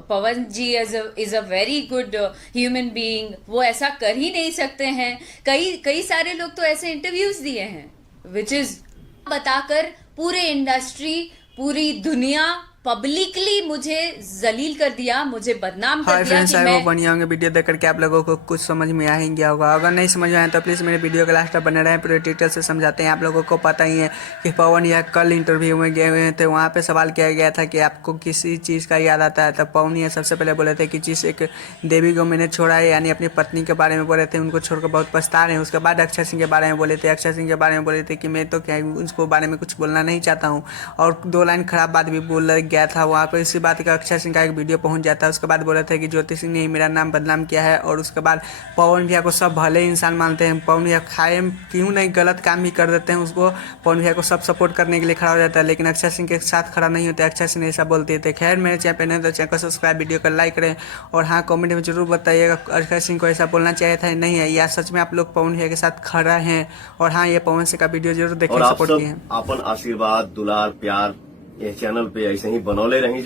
Pawan ji is a very good human being, वो ऐसा कर ही नहीं सकते हैं। कई कई सारे लोग तो ऐसे इंटरव्यूज दिए हैं विच इज बताकर पूरे इंडस्ट्री, पूरी दुनिया, पब्लिकली मुझे जलील कर दिया, मुझे बदनाम कर हाय दिया फ्रेंड्स, कि आई मैं। होप बढ़िया होंगे। वीडियो देख करके आप लोगों को कुछ समझ में आ ही गया होगा। अगर नहीं समझ में आया तो प्लीज़ मेरे वीडियो के लास्ट तक बने रहें, पूरे डिटेल से समझाते हैं। आप लोगों को पता ही है कि पवन यह कल इंटरव्यू में गए हुए थे, वहाँ पे सवाल किया गया था कि आपको किसी चीज़ का याद आता है। तब पवन यह सबसे पहले बोले थे कि जिस एक देवी को मैंने छोड़ा है, यानी अपनी पत्नी के बारे में बोले थे, उनको छोड़कर बहुत पछता रहे हैं। उसके बाद अक्षय सिंह के बारे में बोले थे, अक्षय सिंह के बारे में बोले थे कि मैं तो क्या उसको बारे में कुछ बोलना नहीं चाहता हूँ, और 2 लाइन खराब बात भी बोल गया था वहाँ पर। इसी बात का अक्षय सिंह का एक वीडियो पहुंच जाता है। उसके बाद बोले थे कि ज्योति सिंह ने ही मेरा नाम बदनाम किया है। और उसके बाद पवन भैया को सब भले इंसान मानते हैं, पवन भैया खाए क्यों नहीं गलत काम भी कर देते हैं, उसको पवन भैया को सब सपोर्ट करने के लिए खड़ा हो जाता है, लेकिन अक्षय सिंह के साथ खड़ा नहीं होता। अक्षय सिंह ऐसा बोलते थे। खैर, मेरे चैनल पर नहीं तो चैनल को सब्सक्राइब, वीडियो को लाइक करें, और हाँ, कमेंट में जरूर बताइएगा अक्षय सिंह को ऐसा बोलना चाहिए था नहीं है, या सच में आप लोग पवन भैया के साथ खड़ा हैं। और हाँ, ये पवन सिंह का वीडियो जरूर और देखें, आप सपोर्ट किए सब हैं। अपन आशीर्वाद दुलार प्यार ये चैनल पे ऐसे ही बनौले रही।